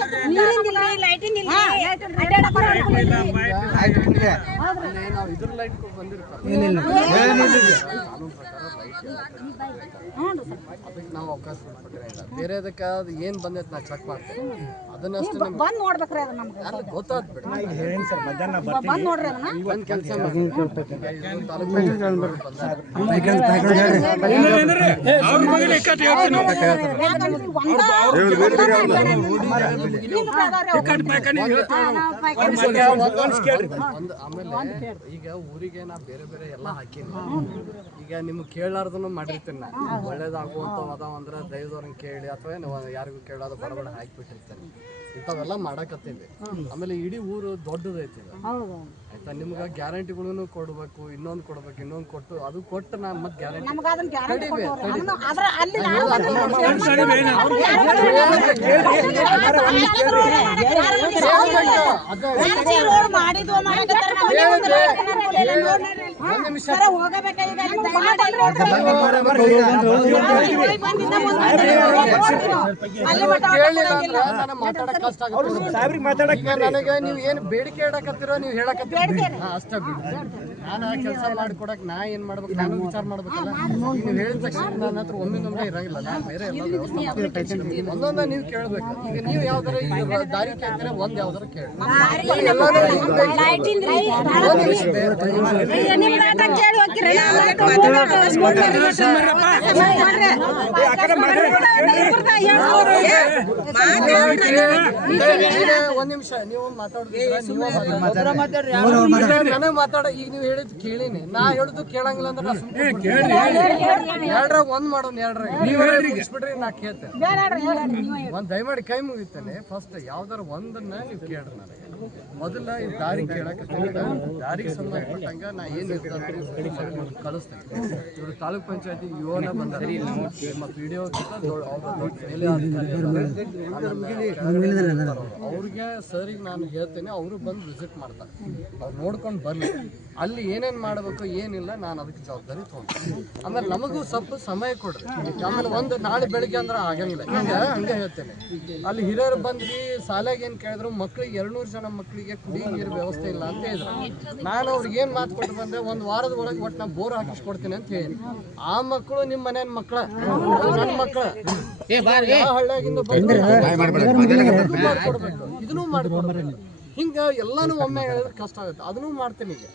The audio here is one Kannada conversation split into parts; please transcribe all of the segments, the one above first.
ಅಲ್ಲೇ ನಾವು ಅದಕ್ಕೆ ಅವಕಾಶ ಇಲ್ಲ ಬೇರೆದಕ್ಕೆ ಅದು ಏನು ಬಂದೈತೆ ನಾ ಚೆಕ್ ಮಾಡ್ತೀನಿ ಅದನ್ನಷ್ಟು ನಿಮ್ಗೆ ಬಂದ್ ನೋಡ್ಬೇಕ್ರಿ ಅದು ನಮ್ಗೆ ಅಲ್ಲ ಗೊತ್ತಾದ್ ಬಿಡಿ ಬಂದ್ ನೋಡ್ರಿ ಅದನ್ನ ಒಂದು ಕೆಲಸ ಆಮೇಲೆ ಈಗ ಊರಿಗೆ ನಾ ಬೇರೆ ಬೇರೆ ಎಲ್ಲ ಹಾಕೀನಿ ಈಗ ನಿಮ್ಗೆ ಕೇಳಾರ್ದನು ಮಾಡಿರ್ತೀನಿ ನಾ ಒಳ್ಳೇದಾಗುವಂತ ಅದಾವ ಅಂದ್ರೆ ದೈವದವ್ರನ್ನ ಕೇಳಿ ಅಥವಾ ನೀವು ಯಾರಿಗೂ ಕೇಳೋದು ಬಡ ಬಡ ಹಾಕ್ಬಿಟ್ಟಿರ್ತೀನಿ ಇಂಥವೆಲ್ಲ ಮಾಡಕತ್ತೀವಿ ಆಮೇಲೆ ಇಡೀ ಊರು ದೊಡ್ಡದೈತಿ ಇದು. ಆಯ್ತಾ ನಿಮ್ಗೆ ಗ್ಯಾರಂಟಿಗಳನ್ನು ಕೊಡ್ಬೇಕು ಇನ್ನೊಂದು ಕೊಡ್ಬೇಕು ಇನ್ನೊಂದು ಕೊಟ್ಟು ಅದು ಕೊಟ್ಟು ನಾನು ಮತ್ತೆ ಗ್ಯಾರಂಟಿ ಮಾಡಿದ್ವು ನನಗೆ ಮಾತಾಡಕ್ ಕಷ್ಟ ಆಗುತ್ತೆ ಈಗ ನನಗೆ ನೀವು ಏನು ಬೇಡಿಕೆ ಇಡಕತ್ತೀರೋ ನೀವು ಹೇಳಕತ್ತೀರ ಅಷ್ಟೇ ಬಿಡಿ. ನಾನು ಆ ಕೆಲಸ ಮಾಡಿಕೊಡಕ್ ನಾ ಏನ್ ಮಾಡ್ಬೇಕು? ನಾನು ವಿಚಾರ ಮಾಡ್ಬೇಕಲ್ಲ? ನೀವು ಹೇಳಿದ ತಕ್ಷಣ ನನ್ನ ಹತ್ರ ಒಮ್ಮಿಂದೊಮ್ಮೆ ಇರಂಗಿಲ್ಲ. ನಾನು ಬೇರೆ ಎಲ್ಲ ವ್ಯವಸ್ಥೆ ಮಾಡ್ತೀನಿ. ಒಂದೊಂದ ನೀವು ಕೇಳ್ಬೇಕು. ಈಗ ನೀವು ಯಾವ್ದಾರ ಈಗ ದಾರಿ ಕೇಳ್ತೀರ ಒಂದ್ ಯಾವ್ದಾರ ಕೇಳಿ. ಒಂದ್ ನಿಮಿಷ ನೀವು ಮಾತಾಡ ಈಗ ನೀವು ಹೇಳಿದ್ ಕೇಳಿನಿ. ನಾ ಹೇಳುದು ಕೇಳಂಗಿಲ್ಲ ಅಂದ್ರೆ ನಾ ಸುಮ್ನೆ ಬಿಡ್ತೀನಿ. ಎರಡ್ರ ಒಂದ್ ಮಾಡೋಣ ಎರಡ್ರ ನೀವು ಮುಗಿಸ್ಬಿಡ್ರಿ ನಾ ಕೇಳ್ತೇನೆ ಒಂದ್ ದಯಮಾಡಿ ಕೈ ಮುಗಿತಾನೆ ಫಸ್ಟ್ ಯಾವ್ದಾರ ಒಂದನ್ನ ನೀವು ಕೇಳ್ರಿ ನನಗೆ. ಮೊದಲ ಈ ದಾರಿ ಕೇಳಕತ್ತೀನಿ ದಾರಿಗೆ ಸಂಬಂಧಪಟ್ಟಂಗ ನಾ ಏನ್ ಕಳಿಸ್ತೇನೆ ಇವರು ತಾಲೂಕ್ ಪಂಚಾಯತಿ ಯುವನ ಬಂದರೆ ನಮ್ಮ ಪಿ ಡಿ ಅವ್ರಿಗೆ ಸರಿಗೆ ನಾನು ಹೇಳ್ತೇನೆ ಅವರು ಬಂದು ವಿಸಿಟ್ ಮಾಡ್ತಾರೆ. ಅವ್ರು ನೋಡ್ಕೊಂಡು ಬರ್ಲಿ. ಅಲ್ಲಿ ಏನೇನ್ ಮಾಡ್ಬೇಕು ಏನಿಲ್ಲ ನಾನು ಅದಕ್ಕೆ ಜವಾಬ್ದಾರಿ ತಗೊಂತೀನಿ. ಆಮೇಲೆ ನಮಗೂ ಸ್ವಲ್ಪ ಸಮಯ ಕೊಡ್ರಿ. ಆಮೇಲೆ ಒಂದು ನಾಳೆ ಬೆಳಿಗ್ಗೆ ಅಂದ್ರೆ ಆಗಂಗಿಲ್ಲ. ಹಂಗೆ ಹಂಗೆ ಹೇಳ್ತೇನೆ. ಅಲ್ಲಿ ಹಿರಿಯರು ಬಂದ್ರಿ ಶಾಲೆಗೆ ಏನು ಕೇಳಿದ್ರು ಮಕ್ಳಿಗೆ ಎರಡ್ನೂರು ಜನ ಮಕ್ಕಳಿಗೆ ಕುಡಿ ನೀರು ವ್ಯವಸ್ಥೆ ಇಲ್ಲ ಅಂತ ಹೇಳಿದ್ರು. ನಾನು ಅವ್ರಿಗೆ ಏನು ಮಾತು ಕೊಟ್ಟು ಬಂದೆ? ಒಂದು ವಾರದ ಒಳಗೆ ಒಟ್ಟು ನಾ ಬೋರ್ ಹಾಕಿಸ್ಕೊಡ್ತೀನಿ ಅಂತ ಹೇಳಿ. ಆ ಮಕ್ಕಳು ನಿಮ್ಮ ಮನೆಯ ಮಕ್ಕಳ ನನ್ನ ಮಕ್ಕಳ ಹಳ್ಳಿಯಾಗಿಂದ ಇದನ್ನೂ ಮಾಡ್ಕೊಡ್ಬೇಕು. ಹಿಂಗ ಎಲ್ಲಾನು ಒಮ್ಮೆ ಹೇಳಿದ್ರೆ ಕಷ್ಟ ಆಗುತ್ತೆ. ಅದನ್ನೂ ಮಾಡ್ತೀನಿ ಈಗ.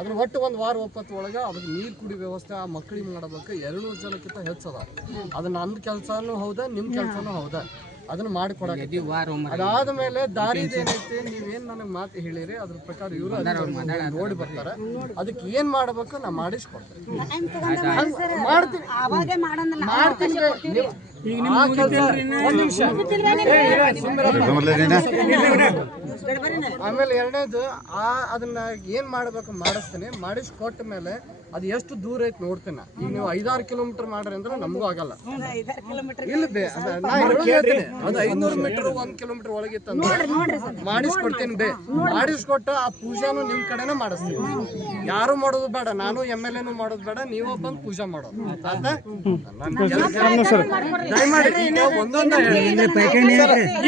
ಅದ್ರ ಒಟ್ಟು ಒಂದು ವಾರ ಒಪ್ಪತ್ತು ಒಳಗೆ ಅದಕ್ಕೆ ನೀರು ಕುಡಿ ವ್ಯವಸ್ಥೆ ಆ ಮಕ್ಕಳಿಗೆ ಮಾಡಬೇಕು. ಎರಡು ಜನಕ್ಕಿಂತ ಹೆಚ್ಚದ ಅದು. ನನ್ನ ಕೆಲಸನೂ ಹೌದಾ ನಿಮ್ಮ ಕೆಲಸನೂ ಹೌದಾ. ಅದನ್ನ ಮಾಡಿಕೊಡಕ್ಕೆ ಅದಾದ ಮೇಲೆ ದಾರಿ ಏನೈತಿ ನೀವೇನ್ ನನಗೆ ಮಾತು ಹೇಳಿರಿ? ಅದ್ರ ಪ್ರಕಾರ ಇವರು ನೋಡಿ ಬರ್ತಾರೆ. ಅದಕ್ಕೆ ಏನ್ ಮಾಡ್ಬೇಕು ನಾ ಮಾಡಿಸ್ಕೊಡ್ತೇನೆ. ಮಾಡ್ತೀನಿ. ಆಮೇಲೆ ಎರಡನೇದು ಆ ಅದನ್ನ ಏನ್ ಮಾಡ್ಬೇಕು ಮಾಡಿಸ್ತೀನಿ. ಮಾಡಿಸ್ಕೊಟ್ಟ ಮೇಲೆ ಅದು ಎಷ್ಟು ದೂರ ಐತಿ ನೋಡ್ತೀನಿ. ಈಗ ನೀವು ಐದಾರು ಕಿಲೋಮೀಟರ್ ಮಾಡ್ರಿ ಅಂದ್ರೆ ನಮಗೂ ಆಗಲ್ಲ. ಇಲ್ಲ ಬೇ ನಾ ಹೇಳ್ತೀನಿ. ಅದು ಐನೂರು ಮೀಟರ್ ಒಂದ್ ಕಿಲೋಮೀಟರ್ ಒಳಗೆ ಮಾಡಿಸ್ಕೊಡ್ತೀನಿ ಬೇ. ಮಾಡಿಸ್ಕೊಟ್ಟ ಆ ಪೂಜಾನು ನಿಮ್ ಕಡೆನೇ ಮಾಡಿಸ್ತೀನಿ. ಯಾರು ಮಾಡೋದು ಬೇಡ ನಾನು ಎಂ ಎಲ್ ಎನು ಮಾಡೋದು ಬೇಡ ನೀವು ಬಂದು ಪೂಜಾ ಮಾಡೋದು. ಆಯ್ತಾ? ಈಗ ಒಂದೊಂದ ಹೇಳಿ.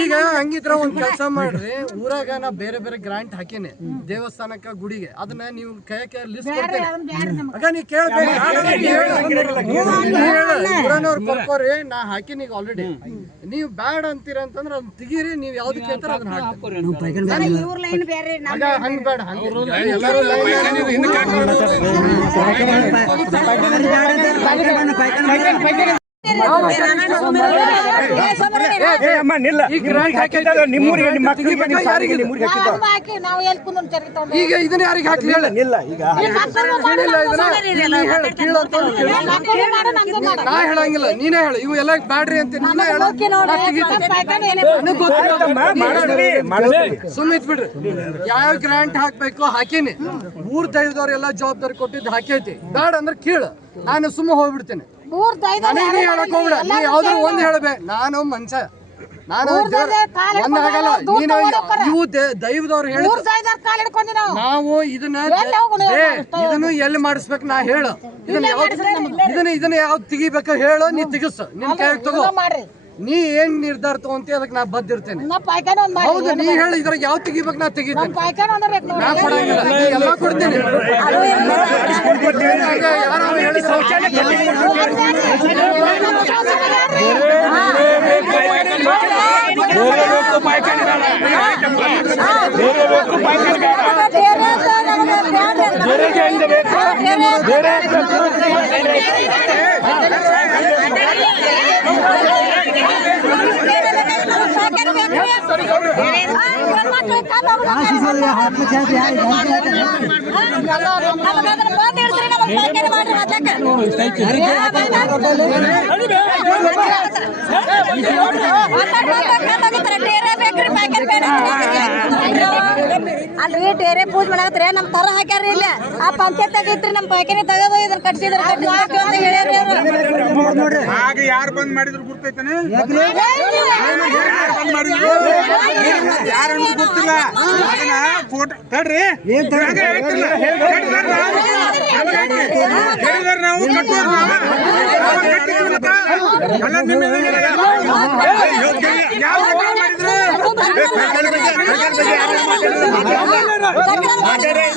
ಈಗ ಹಂಗಿದ್ರ ಒಂದ್ ಕೆಲಸ ಮಾಡ್ರಿ. ಊರಾಗ ನಾ ಬೇರೆ ಬೇರೆ ಗ್ರಾಂಟ್ ಹಾಕಿನಿ. ದೇವಸ್ಥಾನಕ್ಕ ಗುಡಿಗೆ. ಅದನ್ನ ನೀವು ಕೈ ಕೈ ಲಿಸ್ಟ್ ಕೊಡ್ತೇನೆ. ಕೇಳ್ಬೇಕು ಕೊಡ್ಕೋರಿ ನಾ ಹಾಕಿನಿ ಈಗ ಆಲ್ರೆಡಿ ನೀವು ಬ್ಯಾಡ್ ಅಂತೀರ ಅಂತಂದ್ರ ಅದನ್ನ ತೆಗೀರಿ ನೀವು ಯಾವ್ದು ಕೇಳ್ತಾರ ಅದನ್ನ ಹಂಗ್ ಬೇಡ ಹಂಗ್ ಎಲ್ಲರೂ ನಿಮ್ಮೂರಿಗೆ ನಿಮ್ಮ ಮಕ್ಕಳಿಗೆ ನಿಮ್ಮ ಸಾರಿಗೆ ನಿಮ್ಮೂರಿಗೆ ಹಾಕಿದ್ದು. ಈಗ ಇದನ್ನ ಯಾರಿಗೆ ಹಾಕಿ ಹೇಳ. ನಿಲ್ಲ ಈಗ ನೀ ಹೇಳಂಗಿಲ್ಲ ನೀನೇ ಹೇಳು. ಇವು ಎಲ್ಲ ಬ್ಯಾಡ್ರಿ ಅಂತ ನೀನೇ ಹೇಳು. ಸುಮ್ಮಿತ್ ಬಿಡ್ರಿ ಯಾವ ಗ್ರಾಂಟ್ ಹಾಕ್ಬೇಕು ಹಾಕಿನಿ. ಮೂರ್ ತೈದವ್ರೆಲ್ಲ ಜವಾಬ್ದಾರಿ ಕೊಟ್ಟಿದ್ದು ಹಾಕೈತಿ. ಬ್ಯಾಡ ಅಂದ್ರೆ ಕೇಳು. ನಾನು ಸುಮ್ಮ ಹೋಗ್ಬಿಡ್ತೇನೆ. ನನಗೆ ನೀ ಹೇಳಕ್ ಹೋಗ್ಬಿಡ. ನೀ ಯಾವ್ದಾರು ಒಂದ್ ಹೇಳ್ಬೇ. ನಾನು ಮನುಷ್ಯ. ನಾನು ದೇವ್ರ- ಒಂದ್ ಆಗಲ್ಲ. ನೀನು. ಇವು ದೈವದವ್ರು ಹೇಳಿ ನಾವು. ಇದನ್ನ? ಇದನ್ನು ಎಲ್ಲಿ ಮಾಡಿಸ್ಬೇಕು ನಾ ಹೇಳು. ಇದನ್ನ ಯಾವ್ದು ಇದನ್ನ ಇದನ್ನ ಯಾವ್ದು ತೆಗಿಬೇಕು ಹೇಳು ನೀ ತೆಗಿಸ್. ನಿನ್ ಕೈ ತಗೋ. ನೀ ಏನ್ ನಿರ್ಧಾರ ತಗೊಂತಿ ಅದಕ್ಕೆ ನಾ ಬದ್ದಿರ್ತೇನೆ ನಾ ಪಾಯ್ಕಾನ ಒಂದ್ ಮಾಡಿ ಹೌದು ನೀ ಹೇಳಿ ಇದ್ರಾಗ ಯಾವ ತೆಗಿಬೇಕು ನಾ ತೆಗಿತೇನೆ ಪಾಯ್ಕಾನ ಒಂದ್ ಬೇಕು ನಾ ಕೊಡಂಗಿಲ್ಲ ನೀ ಎಲ್ಲ ಕೊಡ್ತೀನಿ ಹಂಗ ಯಾರೋ ಹೇಳಿದ್ರು ಅಲ್ರಿ ಟೇರೆ ಪೂಜೆ ಮಾಡಾಕತ್ರಿ ನಮ್ ತರ ಹಾಕ್ಯಾರ ಇಲ್ಲ. ಆ ಪಂಚಾಯತ್ ಆಗೈತ್ರಿ ನಮ್ ಪಾಯ್ಕಾನಿ ತಗದು ಇದನ್ನ ಕಟ್ಸಿದ್ರ ಕಟ್ಟಿಸ್ಬೇಕು ಅಂತ ಹೇಳ್ಯಾರಿ ಆಗ ಯಾರು ಬಂದ್ ಮಾಡಿದ್ರು ಗುರ್ತೈತಾನೆ ಯಾರು ಗೊತ್ತಿಲ್ಲ ಅದನ್ನ ಫೋಟೋ ತಡ್ರಿ. ಹೇಳಿದಾರ್ ನಾವು. ಗೊತ್ತಾ? ನಿಮ್ಮ ಯಾವ ಮಾಡಿದ್ರು?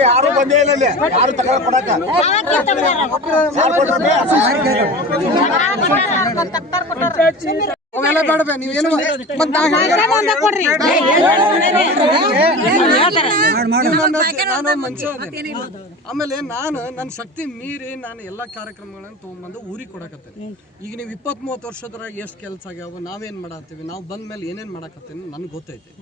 ಯಾರು ಬಂದೇ ಇಲ್ಲ. ಯಾರು ತಗೊಂಡ್ ಕೊಡಕ ಅವೆಲ್ಲ ಬೇಡವೆ ನೀವೇನು ಮತ್ತ್ ನಾ ನಾನು ಮನುಷ್ಯ. ಆಮೇಲೆ ನಾನು ನನ್ನ ಶಕ್ತಿ ಮೀರಿ ನಾನು ಎಲ್ಲ ಕಾರ್ಯಕ್ರಮಗಳನ್ನು ತೊಗೊಂಬಂದು ಊರಿಗೆ ಕೊಡಕತ್ತೇನೆ. ಈಗ ನೀವು ಇಪ್ಪತ್ತ್ ಮೂವತ್ತು ವರ್ಷದ್ರಾಗ ಎಷ್ಟು ಕೆಲಸ ಆಗ್ಯಾವ ನಾವೇನು ಮಾಡತ್ತೀವಿ? ನಾವು ಬಂದ ಮೇಲೆ ಏನೇನು ಮಾಡಕತ್ತೇನೆ ನನಗೆ ಗೊತ್ತೈತಿ.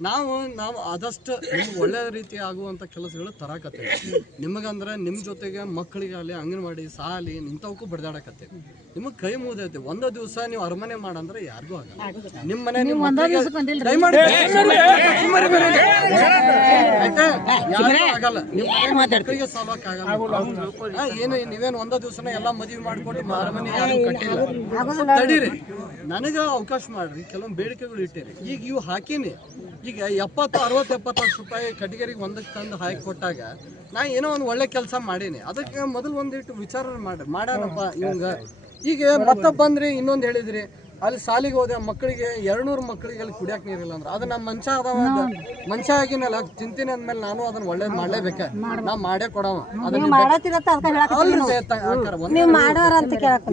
ನಾವು ನಾವು ಆದಷ್ಟು ನಿಮ್ಗೆ ಒಳ್ಳೆ ರೀತಿ ಆಗುವಂಥ ಕೆಲಸಗಳು ತರಾಕತ್ತೇವೆ ನಿಮಗಂದ್ರೆ ನಿಮ್ಮ ಜೊತೆಗೆ ಮಕ್ಕಳಿಗಾಗಲಿ ಅಂಗನವಾಡಿ ಸಾಲಿ ಇಂಥವಕ್ಕೂ ಬಡ್ದಾಡಕತ್ತೇವೆ ನಿಮಗೆ ಕೈ ಮುಗ್ದೈತಿ ಒಂದೇ ದಿವಸ ನೀವು ಅರಮನೆ ಮಾಡಂದ್ರೆ ಯಾರಿಗೂ ಆಗಲ್ಲ ನಿಮ್ಮ ಮನೆ ನಿಮ್ಮ ಆಗಲ್ಲ ನಿಮ್ಮ ಮಕ್ಕಳಿಗೆ ಸಾಲಕ್ ಆಗಲ್ಲ ಹಾ, ಏನು ನೀವೇನು ಒಂದೇ ದಿವಸನ ಎಲ್ಲ ಮದುವೆ ಮಾಡ್ಕೊಂಡು ಅರಮನೆ ಯಾರು ಕಟ್ಟಿಲ್ಲ ತಡೀರಿ ನನಗ ಅವಕಾಶ ಮಾಡ್ರಿ, ಕೆಲವೊಂದು ಬೇಡಿಕೆಗಳು ಇಟ್ಟಿರಿ. ಈಗ ಇವು ಹಾಕೀನಿ. ಈಗ ಎಪ್ಪತ್ತು, ಅರವತ್ತು ಎಪ್ಪತ್ತು ಲಕ್ಷ ರೂಪಾಯಿ ಕಟ್ಟಿಗೆರಿಗೆ ಒಂದಕ್ಕೆ ತಂದು ಹಾಕಿ ಕೊಟ್ಟಾಗ ನಾ ಏನೋ ಒಂದು ಒಳ್ಳೆ ಕೆಲಸ ಮಾಡೀನಿ. ಅದಕ್ಕೆ ಮೊದಲು ಒಂದಿಟ್ಟು ವಿಚಾರ ಮಾಡ್ರಿ ಮಾಡ್ಯಾನಪ್ಪ ಇವಂಗ. ಈಗ ಮತ್ತೆ ಬಂದ್ರಿ ಇನ್ನೊಂದು ಹೇಳಿದ್ರಿ ಅಲ್ಲಿ ಸಾಲಿಗೆ ಹೋದೆ ಮಕ್ಕಳಿಗೆ ಎರಡ್ನೂರು ಮಕ್ಕಳಿಗೆ ಅಲ್ಲಿ ಕುಡಿಯಕ್ ನೀರಿಲ್ಲ ಅಂದ್ರೆ ಅದು ನಮ್ಮ ಮನುಷ್ಯ ಅದಾವ ಮನುಷ್ಯ ಆಗಿನಲ್ಲ ತಿಂತೀನಿ ಅಂದ್ಮೇಲೆ ನಾನು ಅದನ್ನ ಒಳ್ಳೇದ್ ಮಾಡ್ಲೇಬೇಕ ನಾ ಮಾಡೇ ಕೊಡವ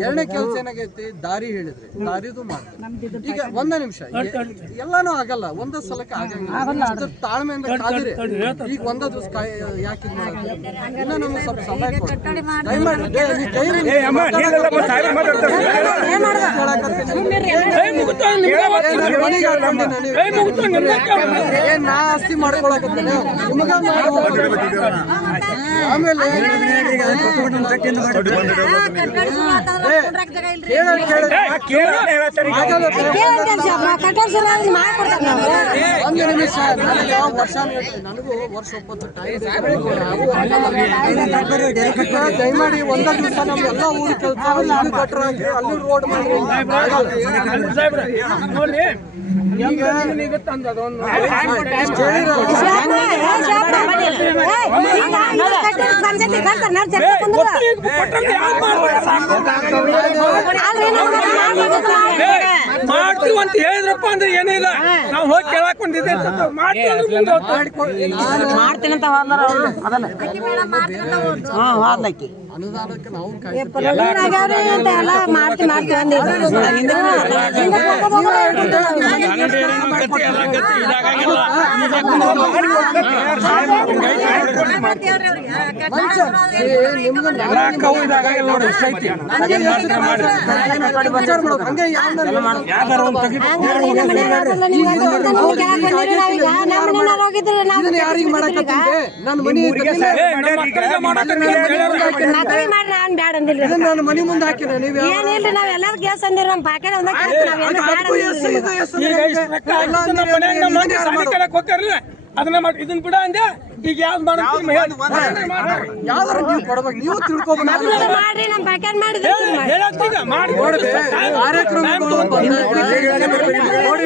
ಎರಡನೇ ಕೆಲಸ ಏನಾಗೈತಿ ದಾರಿ ಹೇಳಿದ್ರಿ ದಾರಿದು ಮಾಡ್ತೀವಿ ಈಗ ಒಂದ ನಿಮಿಷ ಎಲ್ಲಾನು ಆಗಲ್ಲ ಒಂದ ಸಲಕ್ಕೆ ಆಗಂಗಿಲ್ಲ ತಾಳ್ಮೆಯಿಂದ ಕಾದಿರಿ ಈಗ ಒಂದ ದಿವಸ ಯಾಕೆ? ಇನ್ನ ನಮ್ಗೆ ಸ್ವಲ್ಪ ಸಮಯ ಕೊಡಿ. ದಯಮಾಡಿ ನೀ ಆಸ್ತಿ ಮಾಡ್ಕೊಳಕತ್ತೇನೆ. ನಿಮಗ. ಆಮೇಲೆ ಕೇಳ ಕೇಳ ಕೇಳೋಣ ಹೇಳ್ತಾರೆ ಒಂದು ನಿಮಿಷ. ನನಗೆ ವರ್ಷ ಬೇಕು. ನನಗೂ ವರ್ಷ ಒಪ್ಪತ್ತು. ಟೈಮ್ ದಯಮಾಡಿ ಒಂದ ದಿವಸ ನಮ್ಗೆಲ್ಲ ಊರು ಕೆಲಸ ಅಲ್ಲಿ ಹಾಕಿ ಅಲ್ಲಿ ರೋಡ್ ಮಾಡಿ ಮಾಡ್ತೀವಿ ಅಂತ ಹೇಳಿದ್ರಪ್ಪ ಅಂದ್ರೆ ಏನಿಲ್ಲ ನಾವು ಹೋಗಿ ಕೇಳಕ್ ಬಂದಿದ್ದೆ ಹೋಗ್ತೀವಿ. ಮಾಡ್ತೀನಂತ ಹೋದ್ರ. ಅದನ್ನ ಹಾ ಹೋದ್ಲಕ್ಕಿ ಅನುದಾನಕ್ಕೆ ನಾವು ಯಾರಿಗೆ ನನ್ನ ಮನಿ ಏ, ದಾಖಲೆ ಮಾಡಿ ನಾನ್ ಬ್ಯಾಡ ನಾನು ಮುಂದೆ ಹಾಕಿದ್ರೆ ನೀವು ಯಾವ- ಏನ್ ನಾವು ಎಲ್ಲಾರು ಗ್ಯಾಸ್ ಅಂದಿರಿ ನಮ್ ಪ್ಯಾಕೆಟ್ ಏನು ಮನ್ಯಾಗ ನಮ್ಮ ಮಂದಿ ಸಾಲಿ ಅದನ್ನ ಮಾಡಿ ಇದನ್ನ ಬಿಡ ಅಂದೆ ಈಗ ಯಾವ್ದು ಯಾವ್ದಾರ ನೀವು ಕೊಡ್ಬೇಕು ನೀವು ತಿಳ್ಕೊಬೇಕು ಮಾಡ್ರಿ ಮಾಡಿದ್ರಿ ಮಾಡಿ ನೋಡ್ರಿ ನೋಡಿ